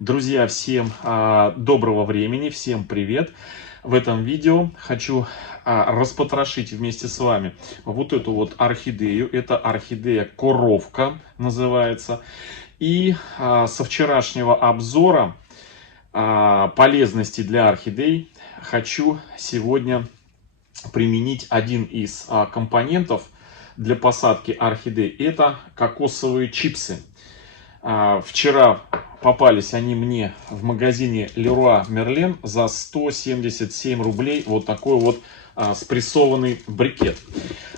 Друзья, всем доброго времени, всем привет! В этом видео хочу распотрошить вместе с вами вот эту вот орхидею. Это орхидея коровка называется. И со вчерашнего обзора полезностей для орхидей хочу сегодня применить один из компонентов для посадки орхидей. Это кокосовые чипсы. Вчера попались они мне в магазине Leroy Merlin за 177 рублей. Вот такой вот спрессованный брикет.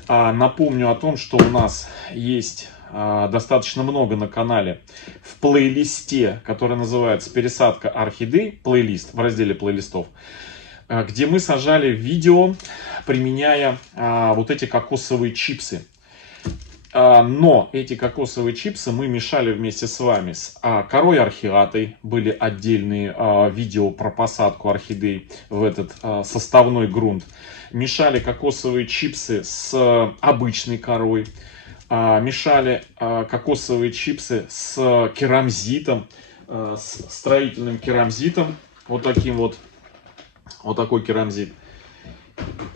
Напомню о том, что у нас есть достаточно много на канале в плейлисте, который называется «Пересадка орхидей», плейлист в разделе плейлистов, где мы сажали видео, применяя вот эти кокосовые чипсы. Но эти кокосовые чипсы мы мешали вместе с вами с корой орхиатой. Были отдельные видео про посадку орхидей в этот составной грунт. Мешали кокосовые чипсы с обычной корой. Мешали кокосовые чипсы с керамзитом, с строительным керамзитом. Вот таким вот, вот такой керамзит.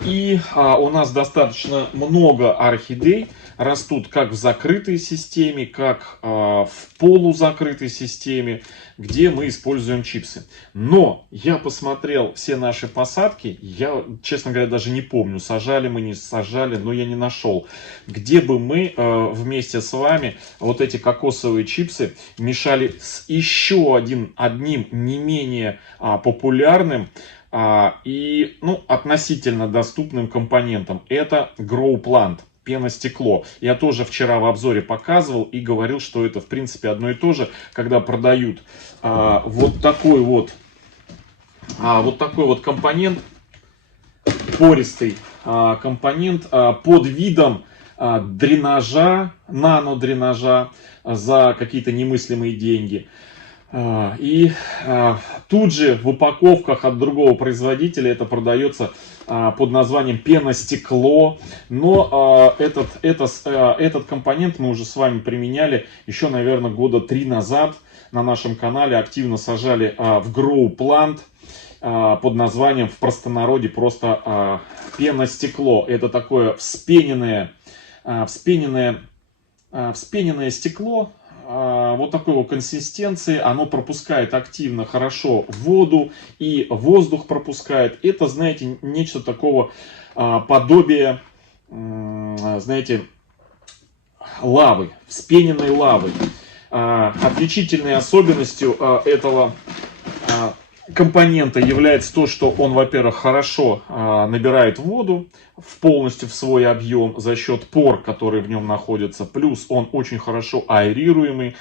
И у нас достаточно много орхидей растут как в закрытой системе, как в полузакрытой системе, где мы используем чипсы. Но я посмотрел все наши посадки, я, честно говоря, даже не помню, сажали мы, не сажали, но я не нашел, где бы мы вместе с вами вот эти кокосовые чипсы мешали с еще одним не менее популярным и относительно доступным компонентом. Это Grow Plant, пеностекло. Я тоже вчера в обзоре показывал и говорил, что это в принципе одно и то же, когда продают вот такой вот компонент, пористый компонент под видом дренажа, нано-дренажа за какие-то немыслимые деньги. И тут же в упаковках от другого производителя это продается под названием пеностекло. Но этот компонент мы уже с вами применяли еще, наверное, года 3 назад на нашем канале. Активно сажали в Grow Plant под названием в простонародье просто пеностекло. Это такое вспененное стекло. Вот такой вот консистенции, оно пропускает активно хорошо воду и воздух пропускает. Это, знаете, нечто такого подобия, знаете, лавы, вспененной лавы. Отличительной особенностью этого компонента является то, что он, во-первых, хорошо набирает воду полностью в свой объем за счет пор, которые в нем находятся. Плюс он очень хорошо аэрируемый.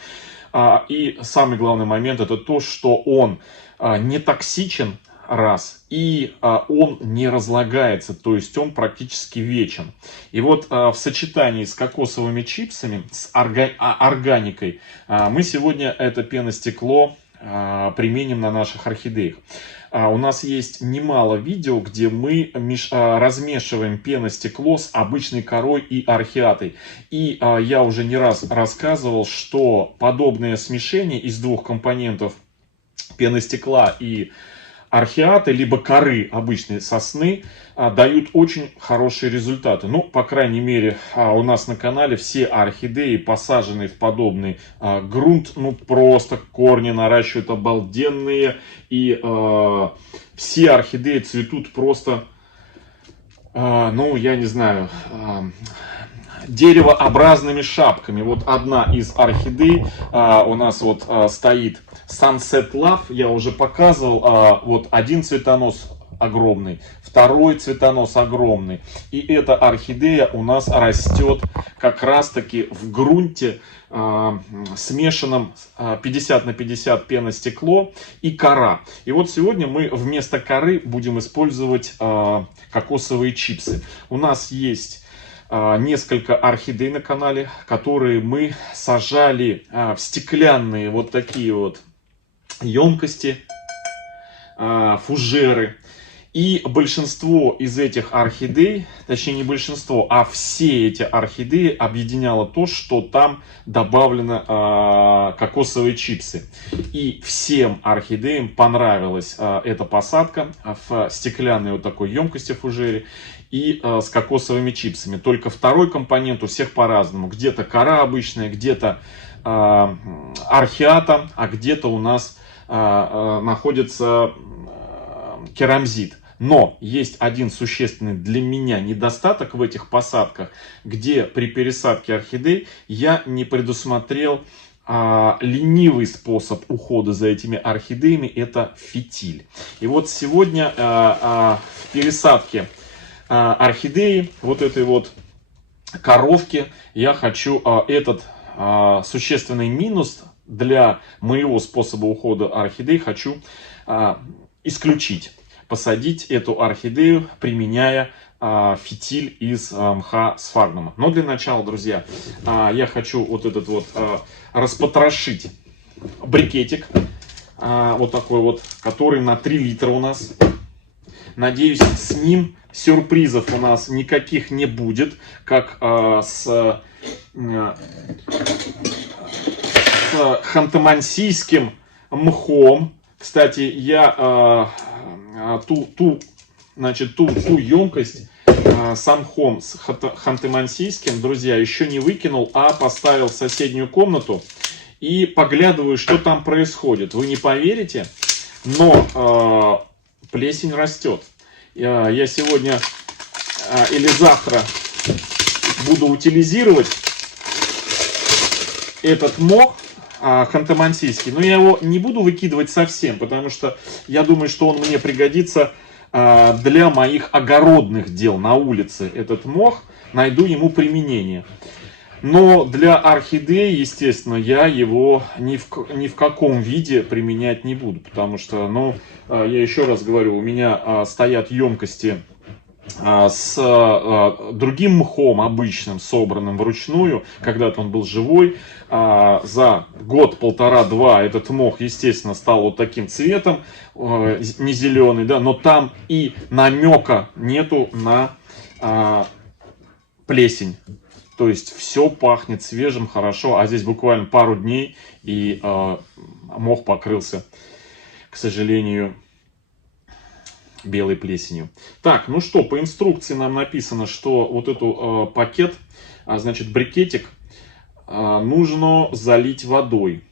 И самый главный момент это то, что он не токсичен, раз, и он не разлагается, то есть он практически вечен. И вот в сочетании с кокосовыми чипсами, с органикой, мы сегодня это пеностекло применим на наших орхидеях. У нас есть немало видео, где мы размешиваем пеностекло с обычной корой и орхиатой. И я уже не раз рассказывал, что подобное смешение из двух компонентов пеностекла и орхиаты, либо коры обычной сосны, дают очень хорошие результаты. Ну, по крайней мере, у нас на канале все орхидеи, посаженные в подобный грунт, ну, просто корни наращивают обалденные. И все орхидеи цветут просто, ну, я не знаю, деревообразными шапками. Вот одна из орхидей у нас вот стоит Sunset Love, я уже показывал, вот один цветонос огромный, второй цветонос огромный. И эта орхидея у нас растет как раз таки в грунте, смешанном 50 на 50 пеностекло и кора. И вот сегодня мы вместо коры будем использовать кокосовые чипсы. У нас есть несколько орхидей на канале, которые мы сажали в стеклянные вот такие вот емкости, фужеры. И большинство из этих орхидей, точнее не большинство, а все эти орхидеи объединяло то, что там добавлено кокосовые чипсы. И всем орхидеям понравилась эта посадка в стеклянной вот такой емкости фужере и с кокосовыми чипсами. Только второй компонент у всех по-разному. Где-то кора обычная, где-то археата, а где-то у нас находится керамзит. Но есть один существенный для меня недостаток в этих посадках, где при пересадке орхидей я не предусмотрел ленивый способ ухода за этими орхидеями, это фитиль. И вот сегодня в пересадке орхидеи, вот этой вот коровки, я хочу этот существенный минус для моего способа ухода орхидей хочу исключить. Посадить эту орхидею, применяя фитиль из мха сфагнума. Но для начала, друзья, я хочу вот этот вот распотрошить брикетик. Вот такой вот, который на 3 литра у нас. Надеюсь, с ним сюрпризов у нас никаких не будет, как с ханты-мансийским мхом. Кстати, я ту емкость с мхом, с ханты-мансийским, друзья, еще не выкинул, а поставил в соседнюю комнату и поглядываю, что там происходит. Вы не поверите, но плесень растет. Я сегодня или завтра буду утилизировать этот мох ханты-мансийский, но я его не буду выкидывать совсем, потому что я думаю, что он мне пригодится для моих огородных дел на улице. Этот мох, найду ему применение. Но для орхидей, естественно, я его ни в каком виде применять не буду, потому что, ну, я еще раз говорю, у меня стоят емкости с другим мхом обычным, собранным вручную. Когда-то он был живой. За год, полтора-два этот мох, естественно, стал вот таким цветом, не зеленый, да, но там и намека нету на плесень. То есть все пахнет свежим, хорошо, а здесь буквально пару дней и мох покрылся, к сожалению, белой плесенью. Так, ну что, по инструкции нам написано, что вот эту пакет, значит, брикетик нужно залить водой.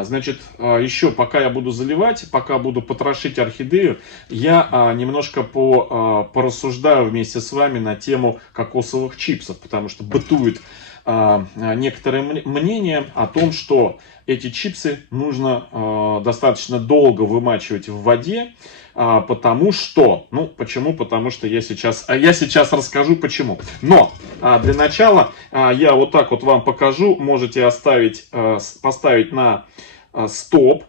Значит, еще пока я буду заливать, пока буду потрошить орхидею, я немножко порассуждаю вместе с вами на тему кокосовых чипсов, потому что бытует некоторое мнение о том, что эти чипсы нужно достаточно долго вымачивать в воде, потому что, ну, почему? Потому что я сейчас расскажу почему. Но для начала я вот так вот вам покажу, можете поставить на стоп,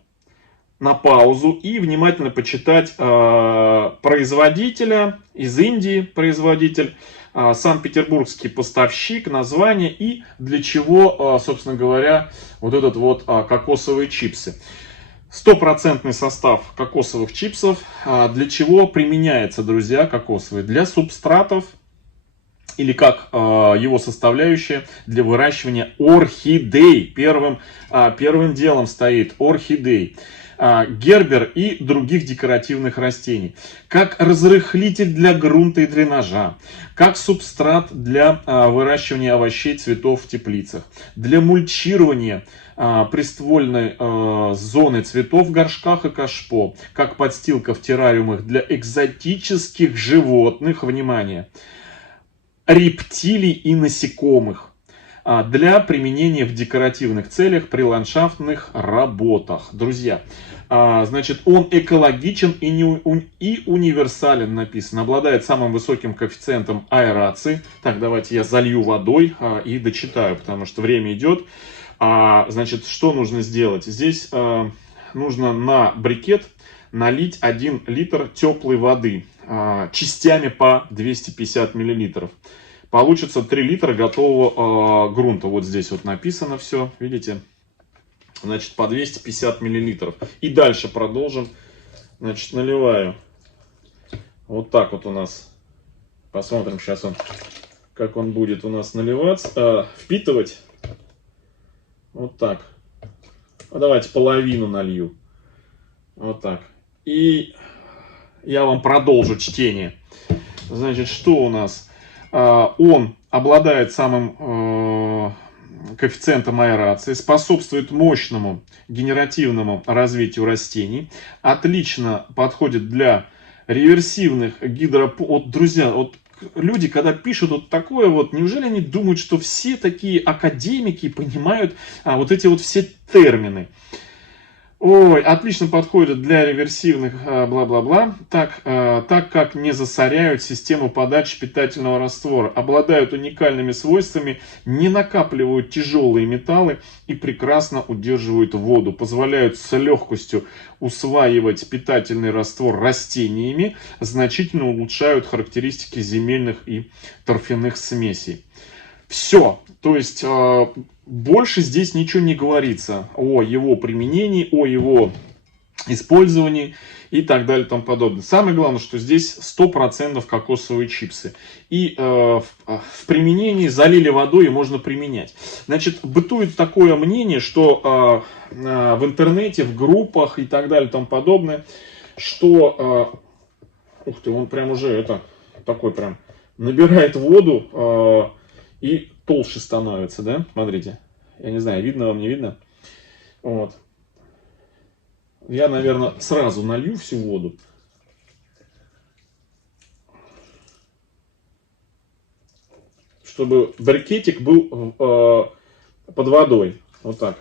на паузу и внимательно почитать производителя из Индии, производитель, санкт-петербургский поставщик, название и для чего, собственно говоря, вот этот вот кокосовые чипсы. Стопроцентный состав кокосовых чипсов. Для чего применяется, друзья, кокосовые? Для субстратов или как его составляющая для выращивания орхидей. Первым делом стоит орхидей, гербер и других декоративных растений. Как разрыхлитель для грунта и дренажа. Как субстрат для выращивания овощей, цветов в теплицах. Для мульчирования приствольной зоны цветов в горшках и кашпо. Как подстилка в террариумах для экзотических животных. Внимание! Рептилий и насекомых. Для применения в декоративных целях при ландшафтных работах. Друзья, значит, он экологичен и универсален, написано. Обладает самым высоким коэффициентом аэрации. Так, давайте я залью водой и дочитаю, потому что время идет. Значит, что нужно сделать? Здесь нужно на брикет налить 1 литр теплой воды частями по 250 миллилитров. Получится 3 литра готового грунта. Вот здесь вот написано все, видите? Значит, по 250 миллилитров. И дальше продолжим. Значит, наливаю Вот так вот у нас. Посмотрим сейчас как он будет у нас наливаться, впитывать. Вот так. Давайте половину налью. Вот так. И я вам продолжу чтение. Значит, что у нас? Он обладает самым коэффициентом аэрации, способствует мощному генеративному развитию растений, отлично подходит для реверсивных Вот, друзья, вот люди, когда пишут вот такое вот, неужели они думают, что все такие академики понимают вот эти вот все термины? Ой, отлично подходит для реверсивных бла-бла-бла, так как не засоряют систему подачи питательного раствора, обладают уникальными свойствами, не накапливают тяжелые металлы и прекрасно удерживают воду, позволяют с легкостью усваивать питательный раствор растениями, значительно улучшают характеристики земельных и торфяных смесей. Все, то есть больше здесь ничего не говорится о его применении, о его использовании и так далее и тому подобное. Самое главное, что здесь 100% кокосовые чипсы. И в применении залили водой и можно применять. Значит, бытует такое мнение, что в интернете, в группах и так далее и тому подобное, что, ух ты, он прям уже такой прям набирает воду, и толще становится, да? Смотрите. Я не знаю, видно вам, не видно? Вот. Я, наверное, сразу налью всю воду. Чтобы брикетик был под водой. Вот так.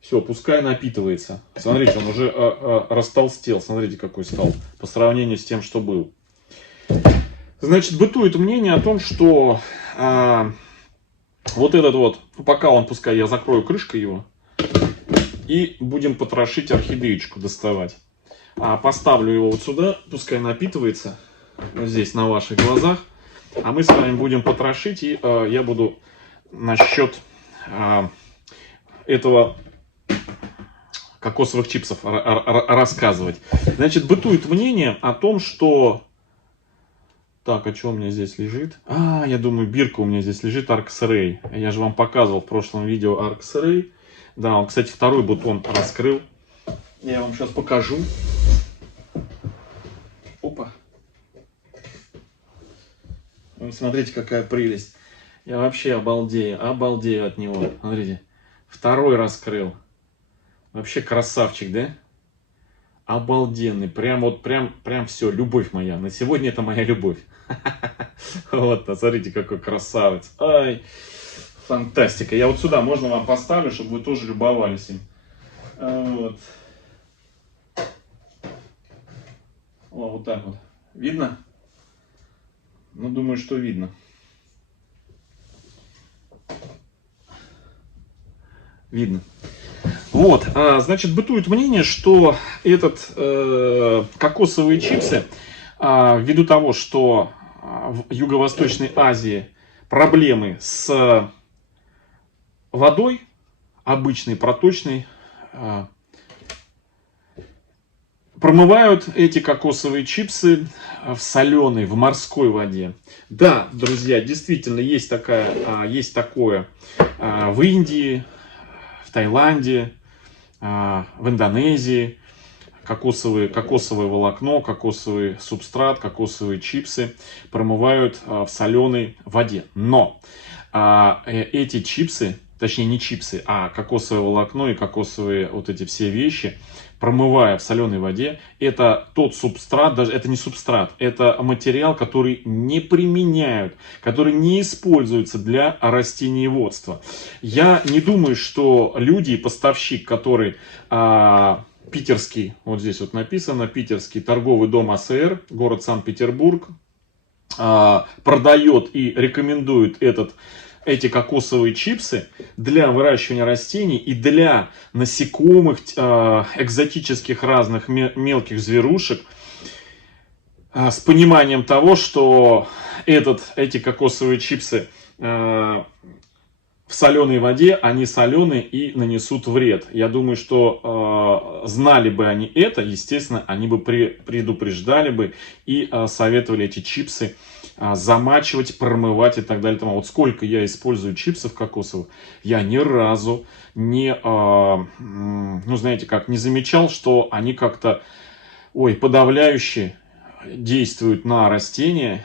Все, пускай напитывается. Смотрите, он уже растолстел. Смотрите, какой стал. По сравнению с тем, что был. Значит, бытует мнение о том, что вот этот вот, пока он, пускай я закрою крышкой его, и будем потрошить орхидеечку, доставать. Поставлю его вот сюда, пускай напитывается, вот здесь на ваших глазах. А мы с вами будем потрошить, и я буду насчет этого кокосовых чипсов рассказывать. Значит, бытует мнение о том, что... Так, а что у меня здесь лежит? Я думаю, бирка у меня здесь лежит, Arx Ray. Я же вам показывал в прошлом видео Arx Ray. Да, он, кстати, второй бутон раскрыл. Я вам сейчас покажу. Опа. Вы смотрите, какая прелесть. Я вообще обалдею от него. Смотрите, второй раскрыл. Вообще красавчик, да? Обалденный, прям все, любовь моя. На сегодня это моя любовь. Вот, смотрите, какой красавец. Ай, фантастика. Я вот сюда можно вам поставлю, чтобы вы тоже любовались им. Вот. Вот так вот. Видно? Ну, думаю, что видно. Видно. Вот, значит, бытует мнение, что кокосовые чипсы, ввиду того, что в Юго-Восточной Азии проблемы с водой, обычной, проточной, промывают эти кокосовые чипсы в соленой, в морской воде. Да, друзья, действительно, есть такое в Индии, в Таиланде, в Индонезии. Кокосовое волокно, кокосовый субстрат, кокосовые чипсы промывают в соленой воде. Но эти чипсы, точнее не чипсы, а кокосовое волокно и кокосовые вот эти все вещи, промывая в соленой воде, это тот субстрат, даже это не субстрат, это материал, который не применяют, который не используется для растениеводства. Я не думаю, что люди, поставщик, который питерский, вот здесь вот написано, питерский торговый дом АСР, город Санкт-Петербург, продает и рекомендует эти кокосовые чипсы для выращивания растений и для насекомых, экзотических разных мелких зверушек, с пониманием того, что эти кокосовые чипсы в соленой воде, они соленые и нанесут вред. Я думаю, что знали бы они это, естественно, они бы предупреждали бы и советовали эти чипсы замачивать, промывать и так далее. Вот сколько я использую чипсов кокосовых, я ни разу не, ну знаете, как не замечал, что они как-то, подавляюще действуют на растения,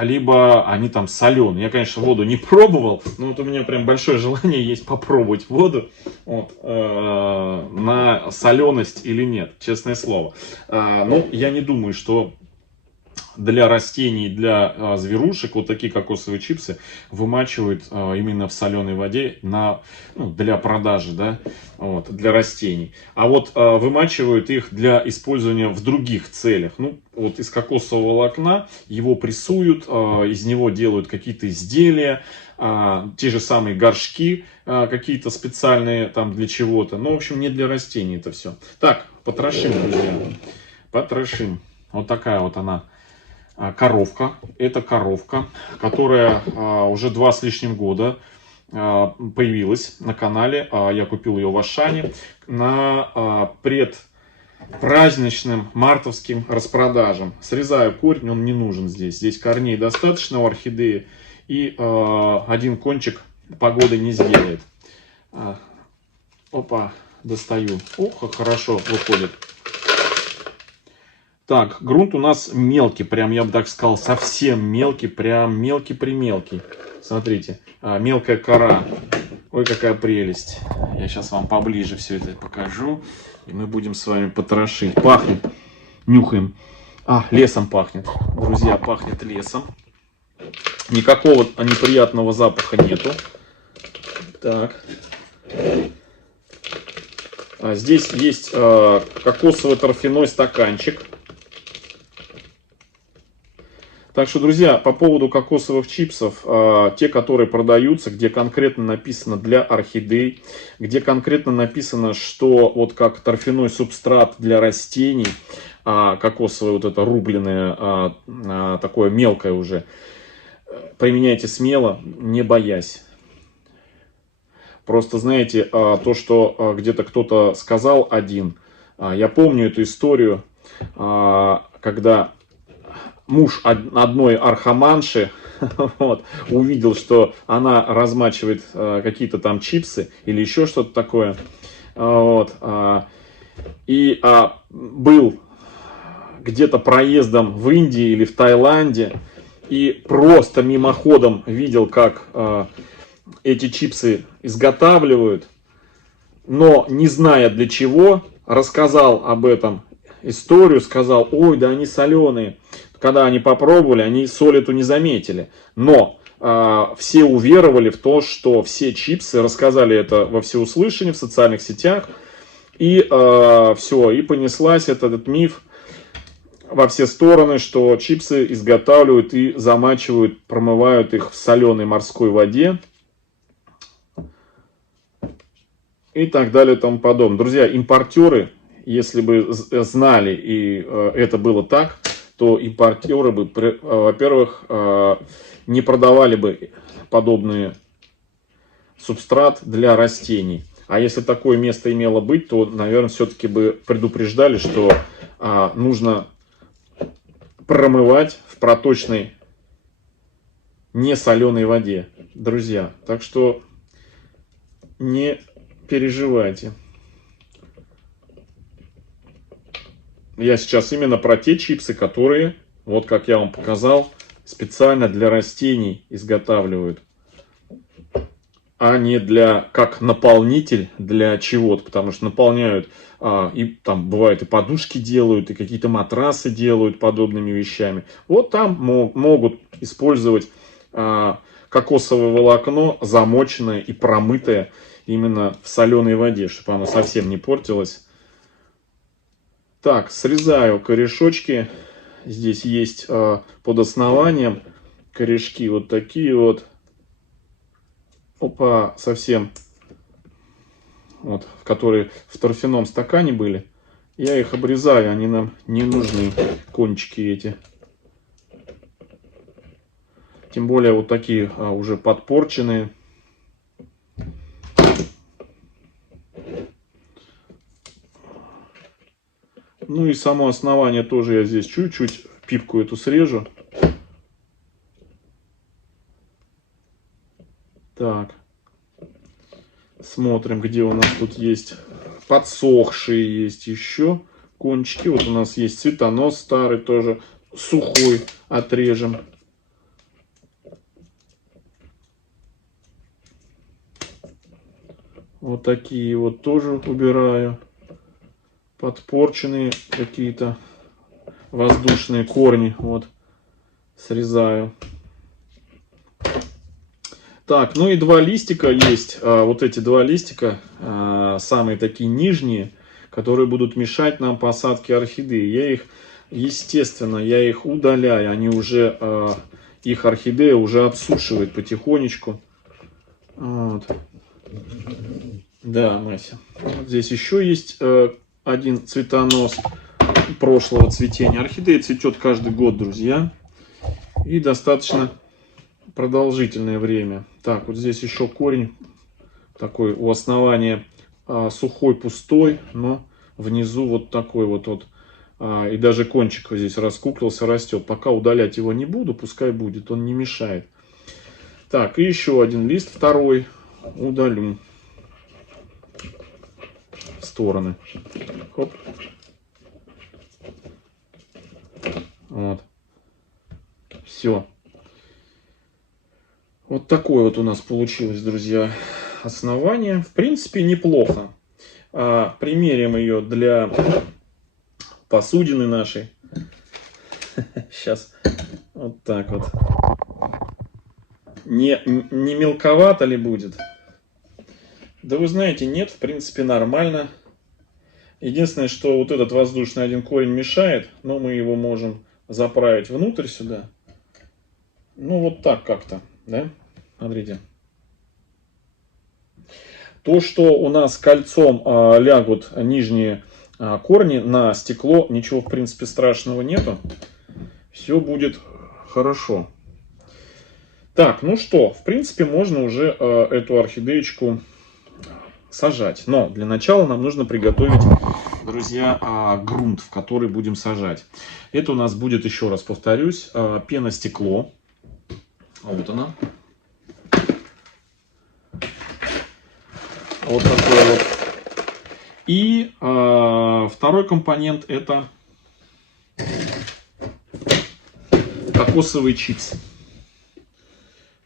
либо они там соленые. Я, конечно, воду не пробовал, но вот у меня прям большое желание есть попробовать воду на соленость или нет, честное слово. Ну, я не думаю, что для растений, для зверушек вот такие кокосовые чипсы вымачивают именно в соленой воде для продажи, да, для растений. А вот вымачивают их для использования в других целях. Ну, вот из кокосового волокна его прессуют, из него делают какие-то изделия, те же самые горшки какие-то специальные там для чего-то. Ну, в общем, не для растений это все. Так, потрошим, друзья, потрошим. Вот такая вот она. Коровка. Это коровка, которая уже 2 с лишним года появилась на канале. Я купил ее в Ашане на предпраздничным мартовским распродажам. Срезаю корень, он не нужен здесь. Здесь корней достаточно у орхидеи. И один кончик погоды не сделает. Опа, достаю. Ох, как хорошо выходит. Так, грунт у нас мелкий, прям я бы так сказал, совсем мелкий, прям мелкий-примелкий. Смотрите, мелкая кора. Ой, какая прелесть. Я сейчас вам поближе все это покажу. И мы будем с вами потрошить. Пахнет, нюхаем. Лесом пахнет. Друзья, пахнет лесом. Никакого неприятного запаха нету. Так. Здесь есть кокосовый торфяной стаканчик. Так что, друзья, по поводу кокосовых чипсов, те, которые продаются, где конкретно написано для орхидей, где конкретно написано, что вот как торфяной субстрат для растений, кокосовое вот это рубленое, такое мелкое уже, применяйте смело, не боясь. Просто, знаете, то, что где-то кто-то сказал один, я помню эту историю, когда муж одной архаманши увидел, что она размачивает какие-то там чипсы или еще что-то такое. И был где-то проездом в Индии или в Таиланде и просто мимоходом видел, как эти чипсы изготавливают, но не зная для чего, рассказал об этом историю, сказал: ой, да они соленые. Когда они попробовали, они соль эту не заметили. Но все уверовали в то, что все чипсы, рассказали это во всеуслышание в социальных сетях. И все, и понеслась этот миф во все стороны, что чипсы изготавливают и замачивают, промывают их в соленой морской воде. И так далее и тому подобное. Друзья, импортеры, если бы знали и это было так, то импортеры бы, во-первых, не продавали бы подобный субстрат для растений. А если такое место имело быть, то, наверное, все-таки бы предупреждали, что нужно промывать в проточной, не соленой воде, друзья. Так что не переживайте. Я сейчас именно про те чипсы, которые, вот как я вам показал, специально для растений изготавливают, а не как наполнитель для чего-то, потому что наполняют, и там бывает и подушки делают, и какие-то матрасы делают подобными вещами. Вот там могут использовать кокосовое волокно, замоченное и промытое именно в соленой воде, чтобы оно совсем не портилось. Так, срезаю корешочки. Здесь есть под основанием корешки вот такие вот. Опа, совсем. Вот, которые в торфяном стакане были. Я их обрезаю, они нам не нужны, кончики эти. Тем более вот такие уже подпорченные. Ну и само основание тоже я здесь чуть-чуть пипку эту срежу. Так. Смотрим, где у нас тут есть подсохшие, есть еще кончики. Вот у нас есть цветонос старый, тоже сухой, отрежем. Вот такие вот тоже убираю. Подпорченные какие-то воздушные корни. Вот, срезаю. Так, ну и два листика есть. Вот эти два листика, самые такие нижние, которые будут мешать нам посадке орхидеи. Я их, естественно, я их удаляю. Они уже, их орхидея уже отсушивает потихонечку. Вот. Да, Мася. Вот здесь еще есть один цветонос прошлого цветения. Орхидея цветет каждый год, друзья. И достаточно продолжительное время. Так, вот здесь еще корень такой у основания сухой, пустой, но внизу вот такой вот. И даже кончик вот здесь раскуклился, растет. Пока удалять его не буду, пускай будет, он не мешает. Так, и еще один лист, второй, удалю в стороны. Хоп. Вот. Все. Вот такое вот у нас получилось, друзья, основание. В принципе, неплохо. Примерим ее для посудины нашей. Сейчас вот так вот. Не мелковато ли будет? Да вы знаете, нет, в принципе, нормально. Единственное, что вот этот воздушный один корень мешает, но мы его можем заправить внутрь сюда. Ну, вот так как-то, да? Смотрите. То, что у нас кольцом лягут нижние корни на стекло, ничего, в принципе, страшного нету. Все будет хорошо. Так, ну что, в принципе, можно уже эту орхидеечку сажать. Но для начала нам нужно приготовить, друзья, грунт, в который будем сажать. Это у нас будет, еще раз повторюсь, пеностекло. Вот она. Вот такой вот. И второй компонент — это кокосовый чипс.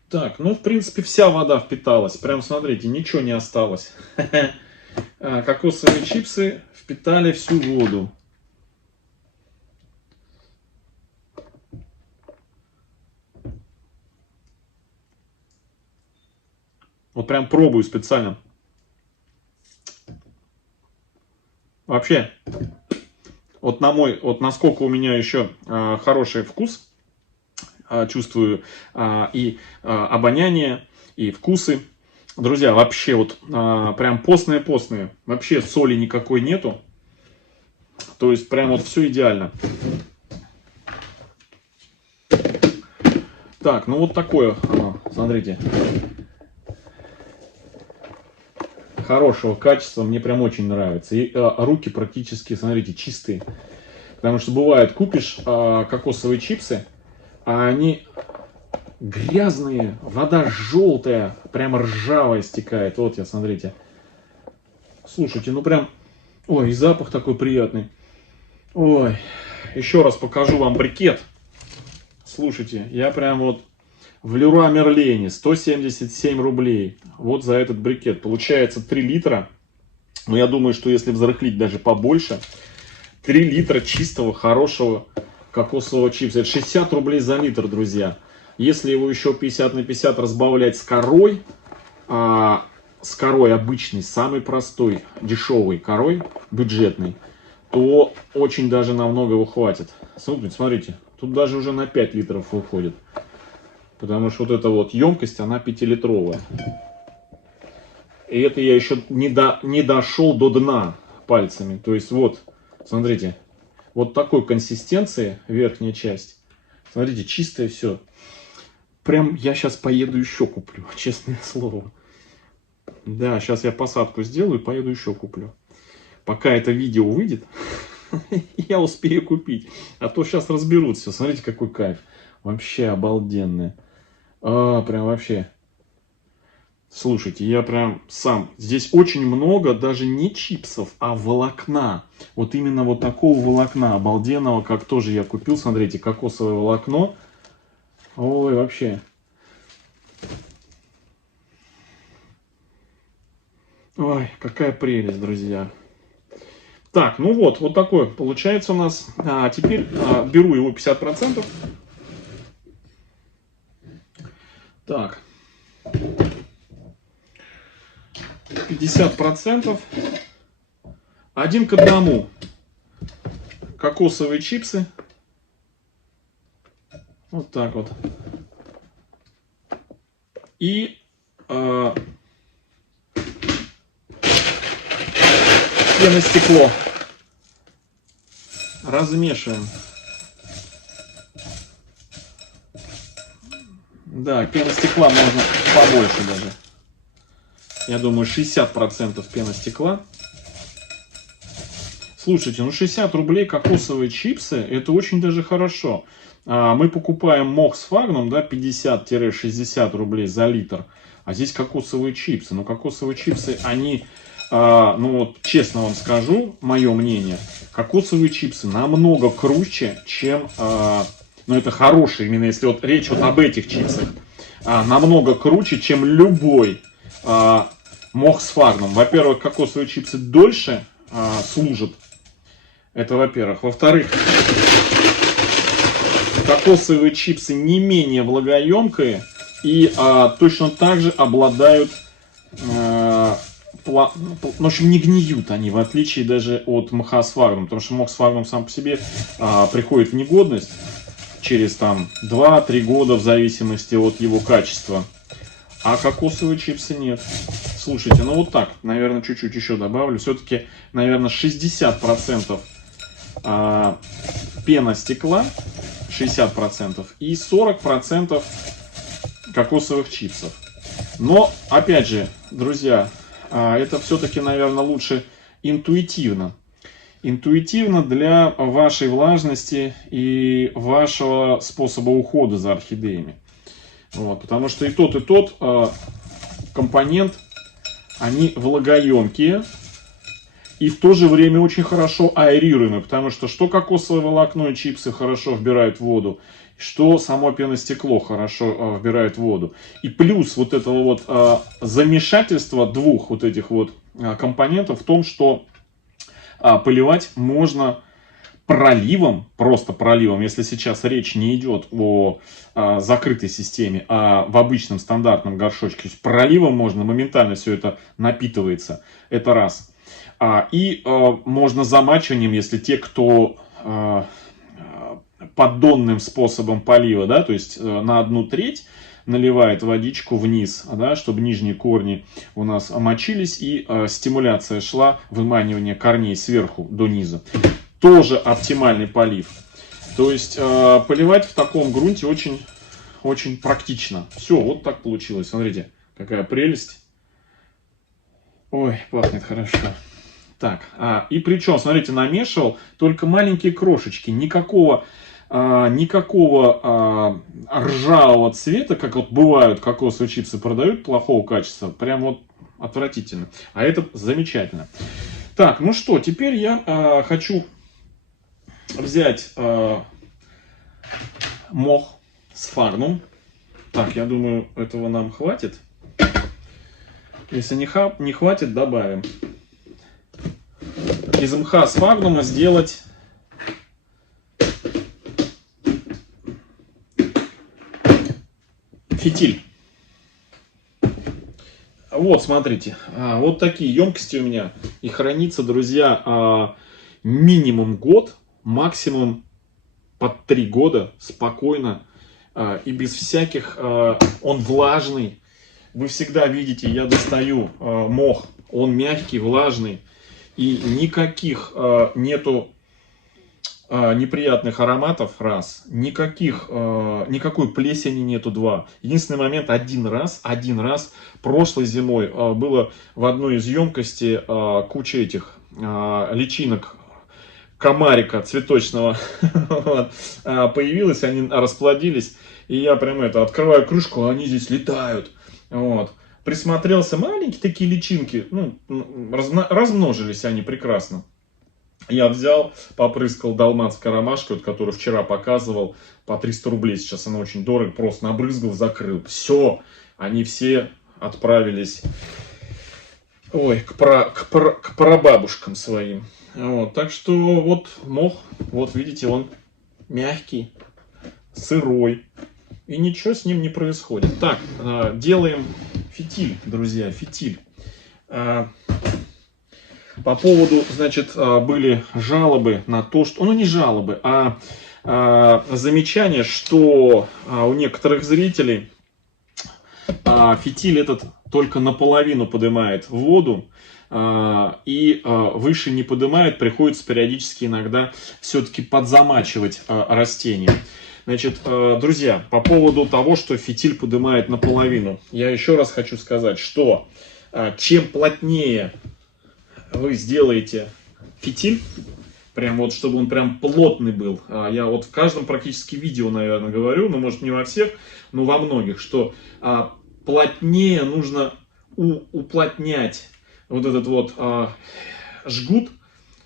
Так, ну, в принципе, вся вода впиталась. Прям, смотрите, ничего не осталось. Кокосовые чипсы впитали всю воду. Вот прям пробую специально. Вообще, вот насколько у меня еще хороший вкус, чувствую и обоняние, и вкусы. Друзья, вообще вот прям постные. Вообще соли никакой нету. То есть прям вот все идеально. Так, ну вот такое, смотрите. Хорошего качества, мне прям очень нравится. И руки практически, смотрите, чистые. Потому что бывает, купишь кокосовые чипсы, а они грязные, вода желтая, прям ржавая стекает. Вот я, смотрите. Слушайте, ну прям, ой, и запах такой приятный. Ой, еще раз покажу вам брикет. Слушайте, я прям вот в Леруа Мерлене 177 рублей. Вот за этот брикет. Получается 3 литра. Но я думаю, что если взрыхлить даже побольше, 3 литра чистого, хорошего кокосового чипса. Это 60 рублей за литр, друзья. Если его еще 50 на 50 разбавлять с корой обычной, самой простой, дешевой корой, бюджетной, то очень даже намного его хватит. Смотрите, тут даже уже на 5 литров выходит. Потому что вот эта вот емкость, она 5-литровая. И это я еще не дошел до дна пальцами. То есть вот, смотрите, вот такой консистенции верхняя часть. Смотрите, чистое все. Прям я сейчас поеду еще куплю, честное слово. Да, сейчас я посадку сделаю и поеду еще куплю. Пока это видео выйдет, я успею купить. А то сейчас разберутся. Смотрите, какой кайф. Вообще обалденный. Прям вообще. Слушайте, я прям сам... Здесь очень много даже не чипсов, а волокна. Вот именно вот такого волокна обалденного, как тоже я купил. Смотрите, кокосовое волокно. Ой, вообще. Ой, какая прелесть, друзья. Так, ну вот такой получается у нас. Теперь беру его 50%. Так. 50%. 1 к 1. Кокосовые чипсы. Вот так вот. И пеностекло. Размешиваем. Да, пеностекла можно побольше даже. Я думаю, 60% пеностекла. Слушайте, ну 60 рублей кокосовые чипсы, это очень даже хорошо. Мы покупаем мох с фагном, да, 50-60 рублей за литр. А здесь кокосовые чипсы. Но кокосовые чипсы, они, ну вот честно вам скажу, мое мнение, кокосовые чипсы намного круче, чем, ну это хорошие, именно если вот речь вот об этих чипсах, намного круче, чем любой мох с фагном. Во-первых, кокосовые чипсы дольше служат. Это во-первых. Во-вторых, кокосовые чипсы не менее влагоемкие и точно так же обладают, в общем, не гниют они, в отличие даже от мха с фагном. Потому что мох с фагном сам по себе приходит в негодность через там 2-3 года в зависимости от его качества. А кокосовые чипсы нет. Слушайте, ну вот так, наверное, чуть-чуть еще добавлю. Все-таки, наверное, 60% пена стекла, 60% и 40% кокосовых чипсов. Но, опять же, друзья, это все-таки, наверное, лучше интуитивно. Интуитивно для вашей влажности и вашего способа ухода за орхидеями. Вот, потому что и тот компонент, они влагоемкие и в то же время очень хорошо аэрируемые, потому что кокосовое волокно и чипсы хорошо вбирают воду, что само пеностекло хорошо вбирает воду. И плюс вот этого вот замешательства двух вот этих вот компонентов в том, что поливать можно проливом, просто проливом, если сейчас речь не идет о закрытой системе, а в обычном стандартном горшочке. То есть проливом можно, моментально все это напитывается. Это раз. И можно замачиванием, если те, кто поддонным способом полива, да, то есть на 1/3 наливает водичку вниз, да, чтобы нижние корни у нас мочились и стимуляция шла, выманивание корней сверху до низа. Тоже оптимальный полив. То есть поливать в таком грунте очень, очень практично. Все, вот так получилось. Смотрите, какая прелесть. Ой, пахнет хорошо. Так, и причем, смотрите, намешивал только маленькие крошечки. Никакого ржавого цвета, как вот бывают кокосовые чипсы продают плохого качества. Прям вот отвратительно. А это замечательно. Так, ну что, теперь я хочу взять мох с фагном. Так, я думаю, этого нам хватит. Если не хватит, добавим. Из мха с фагнума сделать фитиль. Вот, смотрите, вот такие емкости у меня. И хранится, друзья, минимум год, максимум под 3 года спокойно и без всяких, он влажный. Вы всегда видите, я достаю мох, он мягкий, влажный и никаких нету неприятных ароматов, раз, никакой плесени нету, два. Единственный момент, один раз, прошлой зимой было в одной из емкостей куча этих личинок комарика цветочного появилось, они расплодились. И я прям открываю крышку, а они здесь летают. Вот. Присмотрелся, маленькие такие личинки, ну, размножились они прекрасно. Я взял, попрыскал далматской ромашкой, вот, которую вчера показывал, по 300 рублей. Сейчас она очень дорого, просто набрызгал, закрыл. Все, они все отправились, ой, к прабабушкам своим. Вот, так что вот мох, вот видите, он мягкий, сырой. И ничего с ним не происходит. Так, делаем фитиль, друзья, фитиль. По поводу, значит, были жалобы на то, что... Ну, не жалобы, а замечания, что у некоторых зрителей фитиль этот только наполовину поднимает воду, и выше не поднимает, приходится периодически иногда все-таки подзамачивать растения. Значит, друзья, по поводу того, что фитиль поднимает наполовину, я еще раз хочу сказать, что чем плотнее вы сделаете фитиль, прям вот, чтобы он прям плотный был. Я вот в каждом практически видео, наверное, говорю, ну, может, не во всех, но во многих, что плотнее нужно уплотнять вот этот вот жгут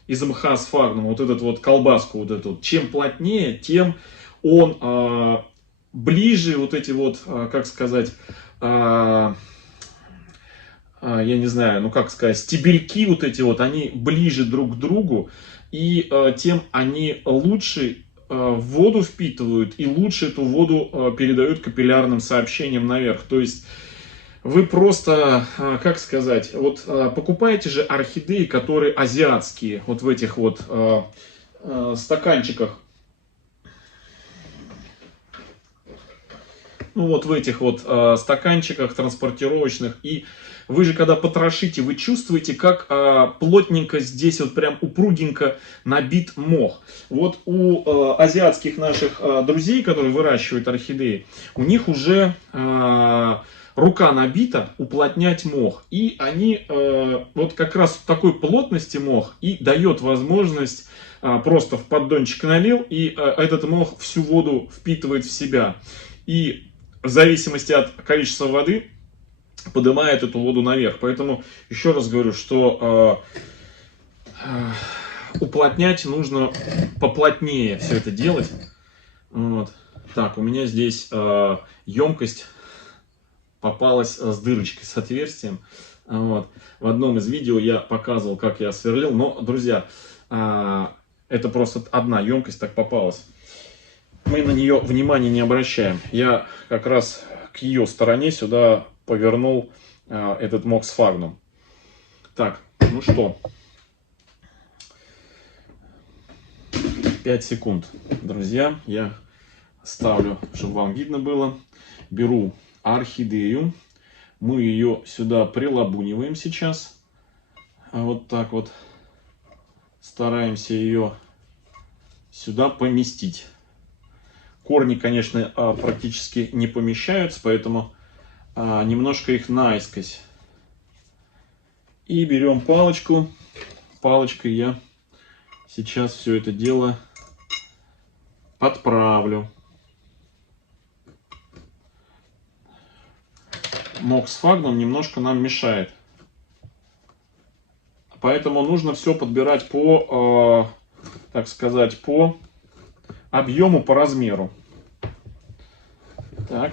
из мха сфагнума, вот этот вот колбаску, вот эту. Чем плотнее, тем он ближе, вот эти вот, как сказать, я не знаю, ну как сказать, стебельки вот эти вот, они ближе друг к другу, и тем они лучше воду впитывают и лучше эту воду передают капиллярным сообщением наверх. То есть вы просто, как сказать, вот покупаете же орхидеи, которые азиатские, вот в этих вот стаканчиках. Ну вот в этих вот стаканчиках транспортировочных. И вы же когда потрошите, вы чувствуете, как плотненько здесь вот прям упругенько набит мох. Вот у азиатских наших друзей, которые выращивают орхидеи, у них уже рука набита уплотнять мох. И они вот как раз в такой плотности мох и дает возможность просто в поддончик налил, и этот мох всю воду впитывает в себя. И в зависимости от количества воды поднимает эту воду наверх. Поэтому еще раз говорю, что уплотнять нужно поплотнее все это делать. Вот. Так, у меня здесь емкость попалась с дырочкой, с отверстием. Вот. В одном из видео я показывал, как я сверлил. Но, друзья, это просто одна емкость так попалась. Мы на нее внимания не обращаем. Я как раз к ее стороне сюда повернул этот мох сфагнум. Так, ну что, 5 секунд, друзья, я ставлю, чтобы вам видно было. Беру орхидею, мы ее сюда прилабуниваем сейчас. Вот так вот стараемся ее сюда поместить. Корни, конечно, практически не помещаются, поэтому немножко их наискось. И берем палочку. Палочкой я сейчас все это дело подправлю. Мох сфагнум немножко нам мешает. Поэтому нужно все подбирать по, так сказать, по объему, по размеру. Так.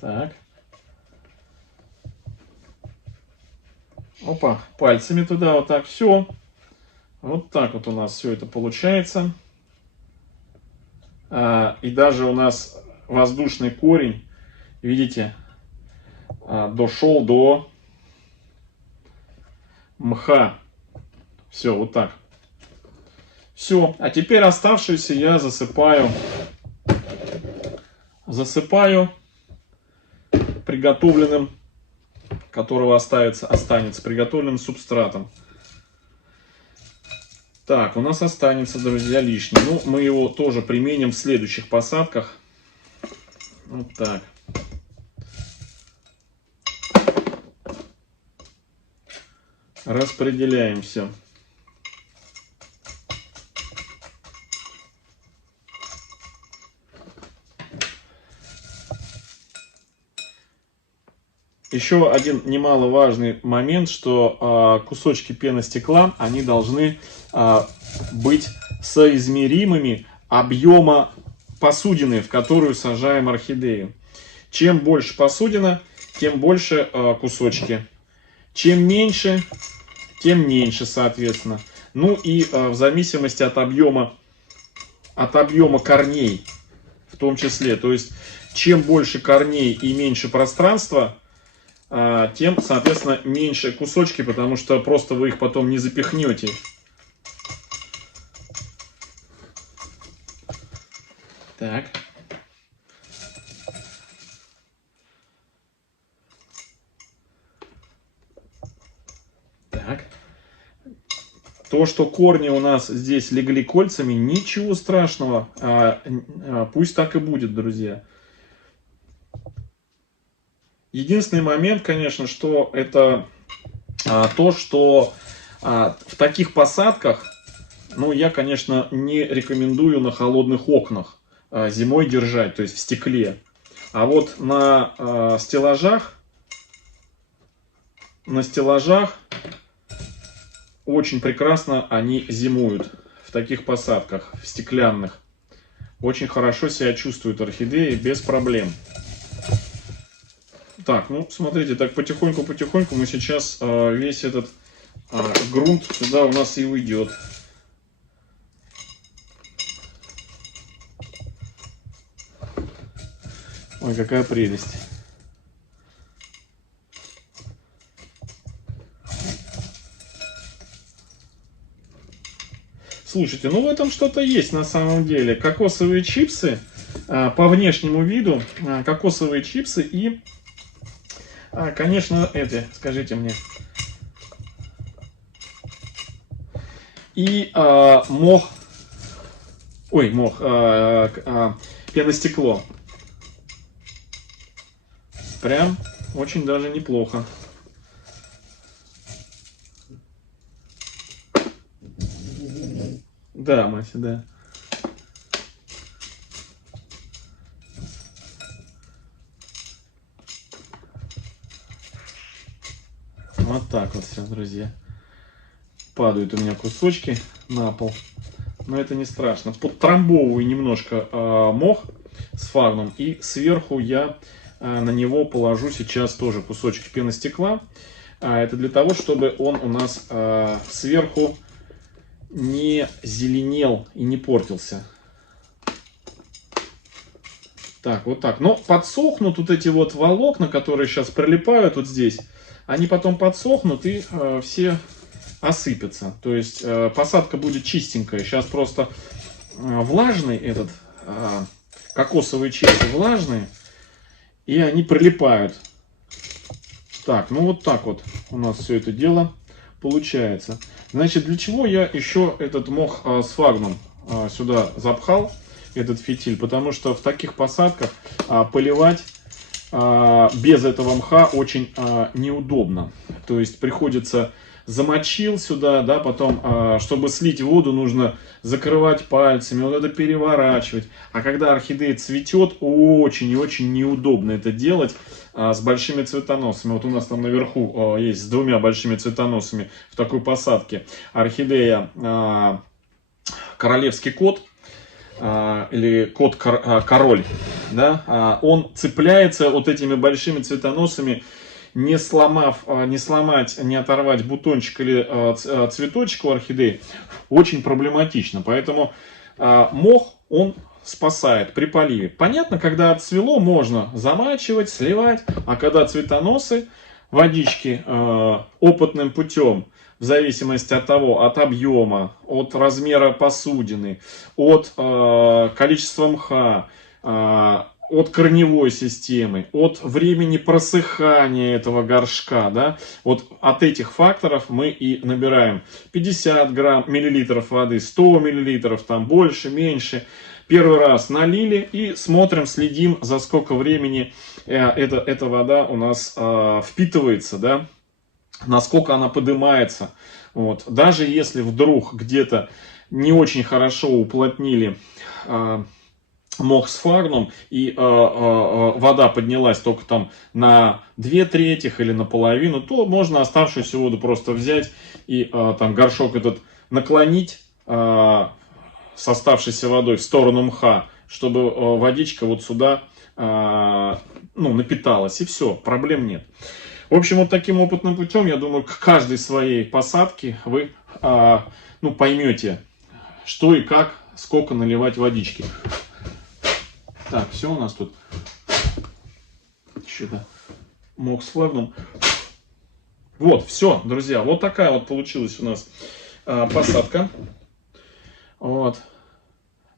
Так. Опа, пальцами туда, вот так, все. Вот так вот у нас все это получается. И даже у нас воздушный корень, видите, дошел до мха. Все, вот так. Все, а теперь оставшуюся я засыпаю приготовленным, которого останется приготовленным субстратом. Так, у нас останется, друзья, лишний. Ну, мы его тоже применим в следующих посадках. Вот так. распределяем все. Еще один немаловажный момент, что кусочки пеностекла, они должны быть соизмеримыми объема посудины, в которую сажаем орхидею. Чем больше посудина, тем больше кусочки. Чем меньше, тем меньше, соответственно. Ну и в зависимости от объема корней в том числе. То есть, чем больше корней и меньше пространства, тем, соответственно, меньше кусочки, потому что просто вы их потом не запихнете. Так. Так. То, что корни у нас здесь легли кольцами, ничего страшного. Пусть так и будет, друзья. Единственный момент, конечно, что это то, что в таких посадках, ну, я, конечно, не рекомендую на холодных окнах зимой держать, то есть в стекле. А вот на стеллажах очень прекрасно они зимуют в таких посадках, в стеклянных. Очень хорошо себя чувствуют орхидеи без проблем. Так, ну смотрите, так потихоньку мы сейчас весь этот грунт сюда у нас и уйдет. Ой, какая прелесть. Слушайте, ну в этом что-то есть на самом деле. Кокосовые чипсы, по внешнему виду, кокосовые чипсы и, конечно, скажите мне, и пеностекло. Прям очень даже неплохо. Да, Мася, да. Вот так вот все, друзья. Падают у меня кусочки на пол. Но это не страшно. Подтрамбовываю немножко мох с фагном. И сверху я на него положу сейчас тоже кусочки пеностекла. Это для того, чтобы он у нас сверху не зеленел и не портился. Так, вот так. Но подсохнут вот эти вот волокна, которые сейчас прилипают вот здесь. Они потом подсохнут и все осыпятся. То есть посадка будет чистенькая. Сейчас просто влажный этот, кокосовые чипсы влажные. И они прилипают. Так, ну вот так вот у нас все это дело получается. Значит, для чего я еще этот мох с фагном сюда запхал, этот фитиль? Потому что в таких посадках поливать без этого мха очень неудобно. То есть приходится замочил сюда, да, потом, чтобы слить воду, нужно закрывать пальцами, вот это переворачивать. А когда орхидея цветет, очень и очень неудобно это делать с большими цветоносами. Вот у нас там наверху есть с двумя большими цветоносами в такой посадке орхидея королевский кот. Или кот-король, да, он цепляется вот этими большими цветоносами, не сломать, не оторвать бутончик или цветочек у орхидеи, очень проблематично. Поэтому мох, он спасает при поливе. Понятно, когда отцвело, можно замачивать, сливать, а когда цветоносы, водички опытным путем, в зависимости от того, от объема, от размера посудины, от количества мха, от корневой системы, от времени просыхания этого горшка, да, вот от этих факторов мы и набираем 50 миллилитров воды, 100 миллилитров, там больше, меньше. Первый раз налили и смотрим, следим, за сколько времени эта вода у нас впитывается, да, насколько она поднимается. Вот. Даже если вдруг где-то не очень хорошо уплотнили мох с фагном, и вода поднялась только там на 2/3 или наполовину, то можно оставшуюся воду просто взять и там горшок этот наклонить с оставшейся водой в сторону мха, чтобы водичка вот сюда напиталась, и все, проблем нет. В общем, вот таким опытным путем, я думаю, к каждой своей посадке вы поймете, что и как, сколько наливать водички. Так, все у нас тут. Что-то мох с флагом. Вот, все, друзья, вот такая вот получилась у нас посадка. Вот.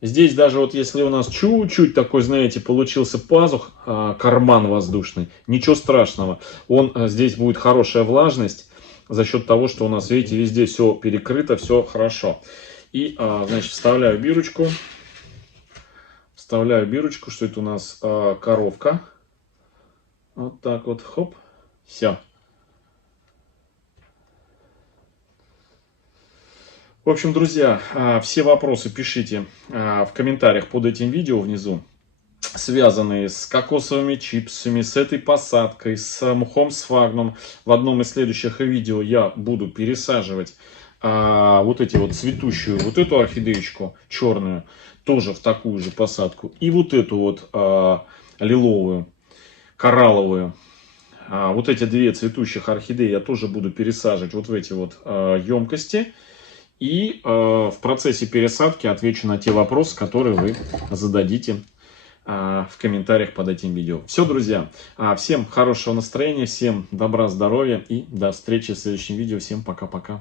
Здесь даже вот если у нас чуть-чуть такой, знаете, получился пазух, карман воздушный, ничего страшного. Здесь будет хорошая влажность за счет того, что у нас, видите, везде все перекрыто, все хорошо. И, значит, вставляю бирочку. Вставляю бирочку, что это у нас коровка. Вот так вот, хоп, все. В общем, друзья, все вопросы пишите в комментариях под этим видео внизу, связанные с кокосовыми чипсами, с этой посадкой, с мхом с фагном. В одном из следующих видео я буду пересаживать вот эти вот цветущую, вот эту орхидеечку черную, тоже в такую же посадку. И вот эту вот лиловую, коралловую. Вот эти две цветущих орхидеи я тоже буду пересаживать вот в эти вот емкости. И в процессе пересадки отвечу на те вопросы, которые вы зададите в комментариях под этим видео. Все, друзья. Всем хорошего настроения, всем добра, здоровья и до встречи в следующем видео. Всем пока-пока.